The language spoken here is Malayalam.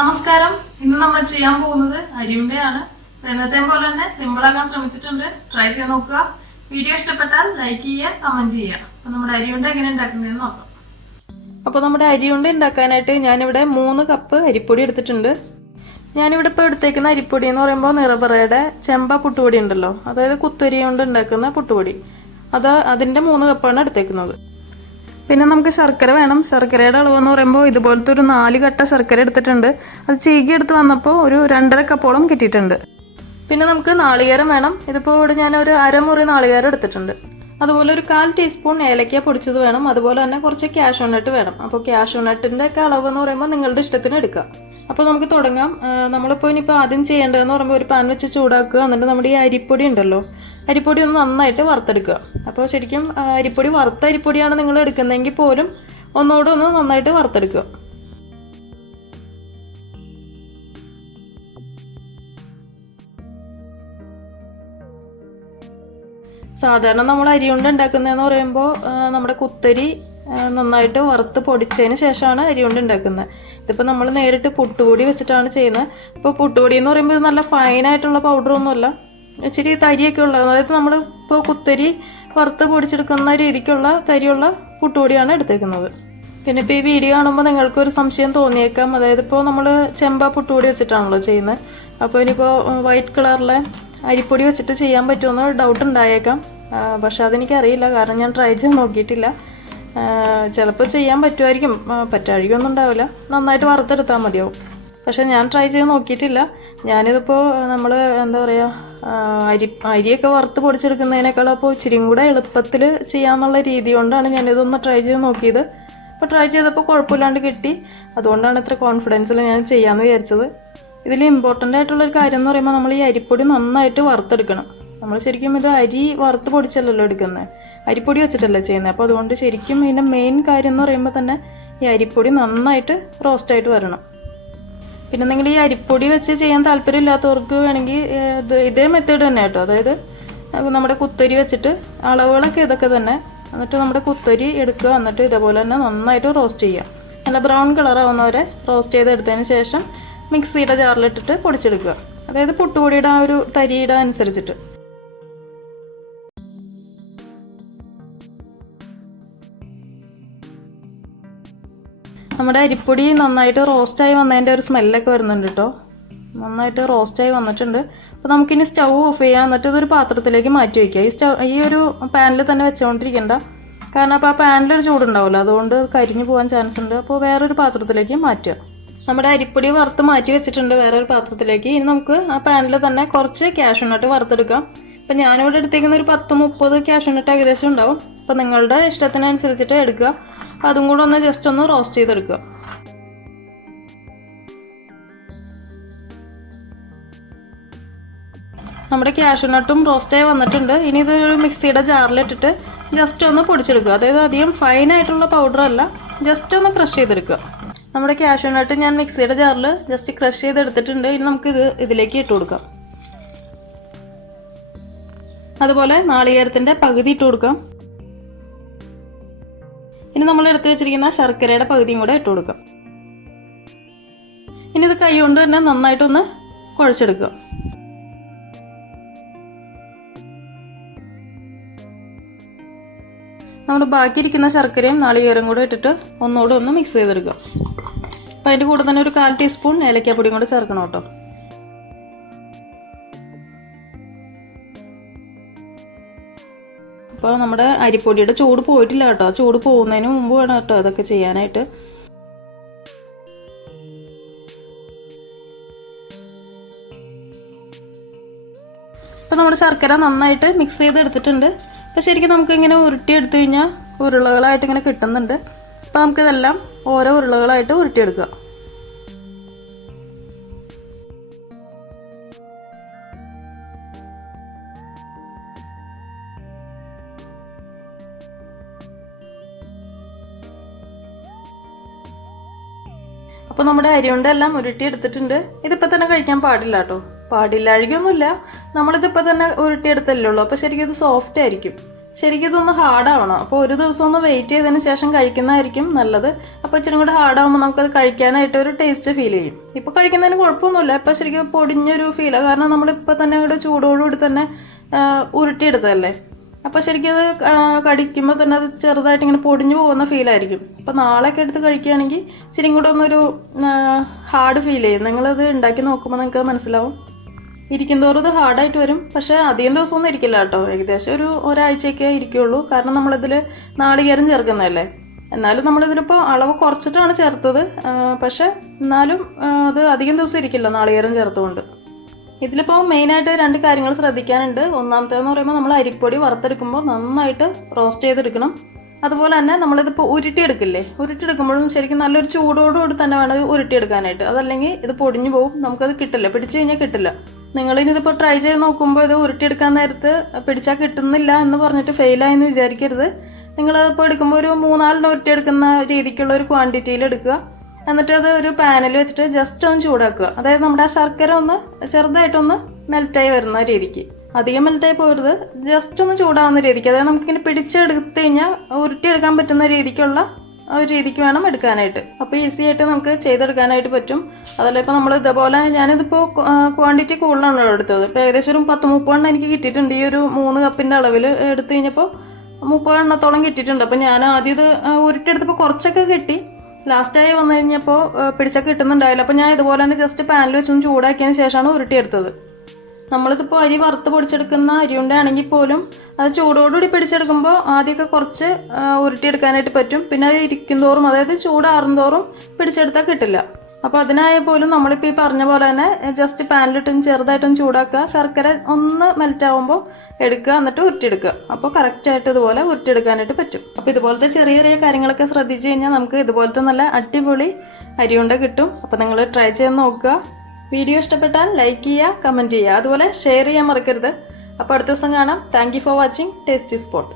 നമസ്കാരം. ഇന്ന് നമ്മൾ ചെയ്യാൻ പോകുന്നത് അരിയുണ്ടയാണ്. എന്നത്തെ പോലെ തന്നെ സിമ്പിൾ ആക്കാൻ ശ്രമിച്ചിട്ടുണ്ട്. ട്രൈ ചെയ്ത് നോക്കുക. വീഡിയോ ഇഷ്ടപ്പെട്ടാൽ ലൈക്ക് ചെയ്യുക, കമന്റ് ചെയ്യുക. അപ്പോൾ നമ്മുടെ അരിയുണ്ട എങ്ങനെ ഉണ്ടാക്കുന്നതെന്ന് നോക്കാം. അപ്പോൾ നമ്മുടെ അരിയുണ്ട ഉണ്ടാക്കാനായിട്ട് ഞാനിവിടെ 3 കപ്പ് അരിപ്പൊടി എടുത്തിട്ടുണ്ട്. ഞാനിവിടെ ഇപ്പോൾ എടുത്തേക്കുന്ന അരിപ്പൊടി എന്ന് പറയുമ്പോൾ നിറബറയുടെ ചെമ്പ പുട്ടുപൊടി ഉണ്ടല്ലോ, അതായത് കുത്തരി കൊണ്ട് ഉണ്ടാക്കുന്ന പുട്ടുപൊടി, അതിൻ്റെ 3 കപ്പാണ് എടുത്തേക്കുന്നത്. പിന്നെ നമുക്ക് ശർക്കര വേണം. ശർക്കരയുടെ അളവെന്ന് പറയുമ്പോൾ ഇതുപോലത്തെ ഒരു 4 കട്ട ശർക്കര എടുത്തിട്ടുണ്ട്. അത് ചീകി എടുത്ത് വന്നപ്പോൾ ഒരു 2.5 കപ്പോളം കിട്ടിയിട്ടുണ്ട്. പിന്നെ നമുക്ക് നാളികേരം വേണം. ഇതിപ്പോൾ ഇവിടെ ഞാനൊരു അരമുറി നാളികേരം എടുത്തിട്ടുണ്ട്. അതുപോലെ ഒരു 1/4 ടീസ്പൂൺ ഏലക്ക പൊടിച്ചത് വേണം. അതുപോലെ തന്നെ കുറച്ച് കാഷ്യൂ നട്ട് വേണം. അപ്പോൾ കാഷ്യൂ നട്ടിൻ്റെ ഒക്കെ അളവെന്ന് പറയുമ്പോൾ നിങ്ങളുടെ ഇഷ്ടത്തിന് എടുക്കാം. അപ്പോൾ നമുക്ക് തുടങ്ങാം. നമ്മളിപ്പോൾ ഇനിയിപ്പോൾ ആദ്യം ചെയ്യേണ്ടതെന്ന് പറയുമ്പോൾ ഒരു പാൻ വെച്ച് ചൂടാക്കുക. എന്നിട്ട് നമ്മുടെ ഈ അരിപ്പൊടി ഉണ്ടല്ലോ, അരിപ്പൊടി ഒന്ന് നന്നായിട്ട് വറുത്തെടുക്കുക. അപ്പോൾ ശരിക്കും വറുത്ത അരിപ്പൊടിയാണ് നിങ്ങൾ എടുക്കുന്നതെങ്കിൽ പോലും ഒന്നുകൂടെ ഒന്ന് നന്നായിട്ട് വറുത്തെടുക്കുക. സാധാരണ നമ്മൾ അരി കൊണ്ട് ഉണ്ടാക്കുന്നതെന്ന് പറയുമ്പോൾ നമ്മുടെ കുത്തരി നന്നായിട്ട് വറുത്ത് പൊടിച്ചതിന് ശേഷമാണ് അരി കൊണ്ട് ഉണ്ടാക്കുന്നത്. ഇതിപ്പോൾ നമ്മൾ നേരിട്ട് പുട്ടുപൊടി വെച്ചിട്ടാണ് ചെയ്യുന്നത്. ഇപ്പോൾ പുട്ടുപൊടി എന്ന് പറയുമ്പോൾ ഇത് നല്ല ഫൈനായിട്ടുള്ള പൗഡറൊന്നുമല്ല, ഇച്ചിരി തരിയൊക്കെ ഉള്ളത്. അതായത് നമ്മൾ ഇപ്പോൾ കുത്തരി വറുത്ത് പൊടിച്ചെടുക്കുന്ന രീതിക്കുള്ള തരിയുള്ള പുട്ടുപൊടിയാണ് എടുത്തേക്കുന്നത്. പിന്നെ ഇപ്പോൾ ഈ വീഡിയോ കാണുമ്പോൾ നിങ്ങൾക്കൊരു സംശയം തോന്നിയേക്കാം. അതായത് ഇപ്പോൾ നമ്മൾ ചെമ്പ പുട്ടുപൊടി വെച്ചിട്ടാണല്ലോ ചെയ്യുന്നത്. അപ്പോൾ ഇനിയിപ്പോൾ വൈറ്റ് കളറിലെ അരിപ്പൊടി വെച്ചിട്ട് ചെയ്യാൻ പറ്റുമെന്ന് ഡൗട്ട് ഉണ്ടായേക്കാം. പക്ഷെ അതെനിക്കറിയില്ല, കാരണം ഞാൻ ട്രൈ ചെയ്ത് നോക്കിയിട്ടില്ല. ചിലപ്പോൾ ചെയ്യാൻ പറ്റുമായിരിക്കും, പറ്റാഴികൊന്നും ഉണ്ടാവില്ല. നന്നായിട്ട് വറുത്തെടുത്താൽ മതിയാവും. പക്ഷെ ഞാൻ ട്രൈ ചെയ്ത് നോക്കിയിട്ടില്ല. ഞാനിതിപ്പോൾ നമ്മൾ എന്താ പറയുക, അരിയൊക്കെ വറുത്ത് പൊടിച്ചെടുക്കുന്നതിനേക്കാളും അപ്പോൾ ഇച്ചിരിയും കൂടെ എളുപ്പത്തിൽ ചെയ്യാമെന്നുള്ള രീതി കൊണ്ടാണ് ഞാനിതൊന്ന് ട്രൈ ചെയ്ത് നോക്കിയത്. അപ്പോൾ ട്രൈ ചെയ്തപ്പോൾ കുഴപ്പമില്ലാണ്ട് കിട്ടി. അതുകൊണ്ടാണ് ഇത്ര കോൺഫിഡൻസിൽ ഞാൻ ചെയ്യാമെന്ന് വിചാരിച്ചത്. ഇതിൽ ഇമ്പോർട്ടൻ്റ് ആയിട്ടുള്ളൊരു കാര്യം എന്ന് പറയുമ്പോൾ നമ്മൾ ഈ അരിപ്പൊടി നന്നായിട്ട് വറുത്തെടുക്കണം. നമ്മൾ ശരിക്കും ഇത് അരി വറുത്ത് പൊടിച്ചല്ലല്ലോ എടുക്കുന്നത്, അരിപ്പൊടി വെച്ചിട്ടല്ലേ ചെയ്യുന്നത്. അപ്പോൾ അതുകൊണ്ട് ശരിക്കും ഇതിൻ്റെ മെയിൻ കാര്യം എന്ന് പറയുമ്പോൾ തന്നെ ഈ അരിപ്പൊടി നന്നായിട്ട് റോസ്റ്റായിട്ട് വരണം. പിന്നെ നിങ്ങൾ ഈ അരിപ്പൊടി വെച്ച് ചെയ്യാൻ താല്പര്യമില്ലാത്തവർക്ക് വേണമെങ്കിൽ ഇതേ മെത്തേഡ് തന്നെ കേട്ടോ. അതായത് നമ്മുടെ കുത്തരി വെച്ചിട്ട് അളവുകളൊക്കെ ഇതൊക്കെ തന്നെ. എന്നിട്ട് നമ്മുടെ കുത്തരി എടുക്കുക, എന്നിട്ട് ഇതേപോലെ തന്നെ നന്നായിട്ട് റോസ്റ്റ് ചെയ്യുക. നല്ല ബ്രൗൺ കളറാവുന്നവരെ റോസ്റ്റ് ചെയ്തെടുത്തതിന് ശേഷം മിക്സിയുടെ ജാറിലിട്ടിട്ട് പൊടിച്ചെടുക്കുക. അതായത് പുട്ടുപൊടിയുടെ ആ ഒരു തരിയുടെ അനുസരിച്ചിട്ട്. നമ്മുടെ അരിപ്പൊടി നന്നായിട്ട് റോസ്റ്റായി വന്നതിൻ്റെ ഒരു സ്മെല്ലൊക്കെ വരുന്നുണ്ട് കേട്ടോ. നന്നായിട്ട് റോസ്റ്റായി വന്നിട്ടുണ്ട്. അപ്പോൾ നമുക്കിനി സ്റ്റൗ ഓഫ് ചെയ്യാം. എന്നിട്ട് ഇതൊരു പാത്രത്തിലേക്ക് മാറ്റി വയ്ക്കുക. ഈ ഒരു പാനിൽ തന്നെ വെച്ചുകൊണ്ടിരിക്കേണ്ട, കാരണം അപ്പോൾ ആ പാനിലൊരു ചൂടുണ്ടാവില്ല, അതുകൊണ്ട് കരിഞ്ഞു പോകാൻ ചാൻസ് ഉണ്ട്. അപ്പോൾ വേറൊരു പാത്രത്തിലേക്ക് മാറ്റുക. നമ്മുടെ അരിപ്പൊടി വറുത്ത് മാറ്റി വെച്ചിട്ടുണ്ട് വേറൊരു പാത്രത്തിലേക്ക്. ഇനി നമുക്ക് ആ പാനിൽ തന്നെ കുറച്ച് കാഷ്യൂ നട്ട് വറുത്തെടുക്കാം. അപ്പം ഞാനിവിടെ എടുത്തേക്കുന്ന ഒരു 10-30 കാഷ്യൂ നട്ട് ഏകദേശം ഉണ്ടാവും. അപ്പോൾ നിങ്ങളുടെ ഇഷ്ടത്തിനനുസരിച്ചിട്ട് എടുക്കുക. അതും കൂടെ ഒന്ന് ജസ്റ്റ് ഒന്ന് റോസ്റ്റ് ചെയ്തെടുക്കുക. നമ്മുടെ കാഷ്യൂ നട്ടും റോസ്റ്റായി വന്നിട്ടുണ്ട്. ഇനി ഇതൊരു മിക്സിയുടെ ജാറിലിട്ടിട്ട് ജസ്റ്റ് ഒന്ന് പൊടിച്ചെടുക്കുക. അതായത് അധികം ഫൈനായിട്ടുള്ള പൗഡറല്ല, ജസ്റ്റ് ഒന്ന് ക്രഷ് ചെയ്തെടുക്കുക. നമ്മുടെ കാഷ്യൂ നട്ട് ഞാൻ മിക്സിയുടെ ജാറിൽ ജസ്റ്റ് ക്രഷ് ചെയ്തെടുത്തിട്ടുണ്ട്. ഇനി നമുക്ക് ഇതിലേക്ക് ഇട്ട് കൊടുക്കാം. അതുപോലെ നാളികേരത്തിൻ്റെ പകുതി ഇട്ട് കൊടുക്കാം. ഇനി നമ്മൾ എടുത്ത് വെച്ചിരിക്കുന്ന ശർക്കരയുടെ പകുതിയും കൂടെ ഇട്ട് കൊടുക്കാം. ഇനി ഇത് കൈ കൊണ്ട് തന്നെ നന്നായിട്ടൊന്ന് കുഴച്ചെടുക്കുക. നമ്മൾ ബാക്കിയിരിക്കുന്ന ശർക്കരയും നാളികേരം കൂടെ ഇട്ടിട്ട് ഒന്നുകൂടെ ഒന്ന് മിക്സ് ചെയ്തെടുക്കുക. അപ്പം അതിൻ്റെ കൂടെ തന്നെ ഒരു 1/4 ടീസ്പൂൺ ഏലക്കാപ്പൊടിയും കൂടെ ചേർക്കണം കേട്ടോ. അപ്പോൾ നമ്മുടെ അരിപ്പൊടിയുടെ ചൂട് പോയിട്ടില്ല കേട്ടോ. ചൂട് പോകുന്നതിന് മുമ്പ് വേണം കേട്ടോ അതൊക്കെ ചെയ്യാനായിട്ട്. അപ്പോൾ നമ്മുടെ ശർക്കര നന്നായിട്ട് മിക്സ് ചെയ്തെടുത്തിട്ടുണ്ട്. അപ്പോൾ ശരിക്കും നമുക്ക് ഇങ്ങനെ ഉരുട്ടിയെടുത്തു കഴിഞ്ഞാൽ ഉരുളകളായിട്ട് ഇങ്ങനെ കിട്ടുന്നുണ്ട്. അപ്പോൾ നമുക്കിതെല്ലാം ഓരോ ഉരുളകളായിട്ട് ഉരുട്ടിയെടുക്കുക. അപ്പോൾ നമ്മുടെ അരിയുണ്ട എല്ലാം ഉരുട്ടിയെടുത്തിട്ടുണ്ട്. ഇതിപ്പോൾ തന്നെ കഴിക്കാൻ പാടില്ല കേട്ടോ. പാടില്ലാഴികൊന്നുമില്ല, നമ്മളിതിപ്പോൾ തന്നെ ഉരുട്ടിയെടുത്തല്ലേ ഉള്ളൂ. അപ്പോൾ ശരിക്കും ഇത് സോഫ്റ്റ് ആയിരിക്കും. ശരിക്കും ഇതൊന്ന് ഹാർഡാവണം. അപ്പോൾ ഒരു ദിവസം ഒന്ന് വെയിറ്റ് ചെയ്തതിന് ശേഷം കഴിക്കുന്നതായിരിക്കും നല്ലത്. അപ്പോൾ ഇച്ചിരി കൂടെ ഹാർഡാകുമ്പോൾ നമുക്കത് കഴിക്കാനായിട്ട് ഒരു ടേസ്റ്റ് ഫീൽ ചെയ്യും. ഇപ്പോൾ കഴിക്കുന്നതിന് കുഴപ്പമൊന്നുമില്ല. ഇപ്പോൾ ശരിക്കും പൊടിഞ്ഞൊരു ഫീലാണ്. കാരണം നമ്മളിപ്പോൾ തന്നെ ഇവിടെ ചൂടോടുകൂടി തന്നെ ഉരുട്ടിയെടുത്തതല്ലേ. അപ്പോൾ ശരിക്കും അത് കടിക്കുമ്പോൾ തന്നെ അത് ചെറുതായിട്ട് ഇങ്ങനെ പൊടിഞ്ഞു പോകുന്ന ഫീലായിരിക്കും. അപ്പോൾ നാളെയൊക്കെ എടുത്ത് കഴിക്കുകയാണെങ്കിൽ ഇച്ചിരി കൂടെ ഒന്നൊരു ഹാർഡ് ഫീൽ ചെയ്യും. നിങ്ങളത് ഉണ്ടാക്കി നോക്കുമ്പോൾ നിങ്ങൾക്ക് മനസ്സിലാവും. ഇരിക്കുന്തോറും ഇത് ഹാർഡായിട്ട് വരും. പക്ഷേ അധികം ദിവസമൊന്നും ഇരിക്കില്ല കേട്ടോ. ഏകദേശം ഒരാഴ്ചയൊക്കെ ഇരിക്കുകയുള്ളൂ. കാരണം നമ്മളിതിൽ നാളികേരം ചേർക്കുന്നതല്ലേ. എന്നാലും നമ്മളിതിലിപ്പോൾ അളവ് കുറച്ചിട്ടാണ് ചേർത്തത്. പക്ഷേ എന്നാലും അത് അധികം ദിവസം ഇരിക്കില്ല നാളികേരം ചേർത്തുകൊണ്ട്. ഇതിലിപ്പോൾ മെയിനായിട്ട് 2 കാര്യങ്ങൾ ശ്രദ്ധിക്കാനുണ്ട്. ഒന്നാമത്തേന്ന് പറയുമ്പോൾ നമ്മൾ അരിപ്പൊടി വറുത്തെടുക്കുമ്പോൾ നന്നായിട്ട് റോസ്റ്റ് ചെയ്തെടുക്കണം. അതുപോലെ തന്നെ നമ്മളിതിപ്പോൾ ഉരുട്ടിയെടുക്കുമ്പോഴും ശരിക്കും നല്ലൊരു ചൂടോടുകൂടി തന്നെ വേണം ഉരുട്ടിയെടുക്കാനായിട്ട്. അതല്ലെങ്കിൽ ഇത് പൊടിഞ്ഞു പോകും, നമുക്കത് കിട്ടില്ല, പിടിച്ചു കഴിഞ്ഞാൽ കിട്ടില്ല. നിങ്ങളിനി ഇതിപ്പോൾ ട്രൈ ചെയ്ത് നോക്കുമ്പോൾ ഇത് ഉരുട്ടിയെടുക്കാൻ നേരത്ത് പിടിച്ചാൽ കിട്ടുന്നില്ല എന്ന് പറഞ്ഞിട്ട് ഫെയിലായെന്ന് വിചാരിക്കരുത്. നിങ്ങളതിപ്പോൾ എടുക്കുമ്പോൾ ഒരു 3-4 ഉരുട്ടിയെടുക്കുന്ന രീതിക്കുള്ള ഒരു ക്വാണ്ടിറ്റിയിൽ എടുക്കുക. എന്നിട്ട് അത് ഒരു പാനിൽ വെച്ചിട്ട് ജസ്റ്റ് ഒന്ന് ചൂടാക്കുക. അതായത് നമ്മുടെ ആ ശർക്കര ഒന്ന് ചെറുതായിട്ടൊന്ന് മെൽറ്റായി വരുന്ന രീതിക്ക്. അധികം മെൽറ്റായി പോകരുത്, ജസ്റ്റ് ഒന്ന് ചൂടാവുന്ന രീതിക്ക്. അതായത് നമുക്കിങ്ങനെ പിടിച്ചെടുത്ത് കഴിഞ്ഞാൽ ഉരുട്ടിയെടുക്കാൻ പറ്റുന്ന രീതിക്കുള്ള ഒരു രീതിക്ക് വേണം എടുക്കാനായിട്ട്. അപ്പോൾ ഈസി ആയിട്ട് നമുക്ക് ചെയ്തെടുക്കാനായിട്ട് പറ്റും. അതല്ല ഇപ്പോൾ നമ്മൾ ഇതേപോലെ ഞാനിതിപ്പോൾ ക്വാണ്ടിറ്റി കൂടുതലാണ് എടുത്തത്. ഇപ്പോൾ ഏകദേശം ഒരു 10-30 എണ്ണം എനിക്ക് കിട്ടിയിട്ടുണ്ട്. ഈ ഒരു 3 കപ്പിൻ്റെ അളവിൽ എടുത്തു കഴിഞ്ഞപ്പോൾ 30 എണ്ണത്തോളം കിട്ടിയിട്ടുണ്ട്. അപ്പോൾ ഞാൻ ആദ്യം ഇത് ഉരുട്ടിയെടുത്തപ്പോൾ കുറച്ചൊക്കെ കിട്ടി. ലാസ്റ്റായി വന്നു കഴിഞ്ഞപ്പോൾ പിടിച്ചൊക്കെ കിട്ടുന്നുണ്ടായില്ല. അപ്പോൾ ഞാൻ ഇതുപോലെ തന്നെ ജസ്റ്റ് പാനിൽ വെച്ചൊന്ന് ചൂടാക്കിയതിന് ശേഷമാണ് ഉരുട്ടിയെടുത്തത്. നമ്മളിതിപ്പോൾ അരി വറുത്ത് പൊടിച്ചെടുക്കുന്ന അരിയുണ്ട ആണെങ്കിൽ പോലും അത് ചൂടോടുകൂടി പിടിച്ചെടുക്കുമ്പോൾ ആദ്യമൊക്കെ കുറച്ച് ഉരുട്ടിയെടുക്കാനായിട്ട് പറ്റും. പിന്നെ അത് ഇരിക്കുന്തോറും, അതായത് ചൂടാറുന്തോറും പിടിച്ചെടുത്താൽ കിട്ടില്ല. അപ്പോൾ അതിനായാൽ പോലും നമ്മളിപ്പോൾ ഈ പറഞ്ഞ പോലെ തന്നെ ജസ്റ്റ് പാനിലിട്ടൊന്ന് ചെറുതായിട്ടൊന്ന് ചൂടാക്കുക. ശർക്കര ഒന്ന് മെൽറ്റാവുമ്പോൾ എടുക്കുക, എന്നിട്ട് ഉരുട്ടിയെടുക്കുക. അപ്പോൾ കറക്റ്റായിട്ട് ഇതുപോലെ ഉരുട്ടിയെടുക്കാനായിട്ട് പറ്റും. അപ്പോൾ ഇതുപോലത്തെ ചെറിയ ചെറിയ കാര്യങ്ങളൊക്കെ ശ്രദ്ധിച്ച് കഴിഞ്ഞാൽ നമുക്ക് ഇതുപോലത്തെ നല്ല അടിപൊളി അരിയുണ്ട കിട്ടും. അപ്പോൾ നിങ്ങൾ ട്രൈ ചെയ്ത് നോക്കുക. വീഡിയോ ഇഷ്ടപ്പെട്ടാൽ ലൈക്ക് ചെയ്യുക, കമൻറ്റ് ചെയ്യുക, അതുപോലെ ഷെയർ ചെയ്യാൻ മറക്കരുത്. അപ്പോൾ അടുത്ത ദിവസം കാണാം. Thank you for watching tasty spot.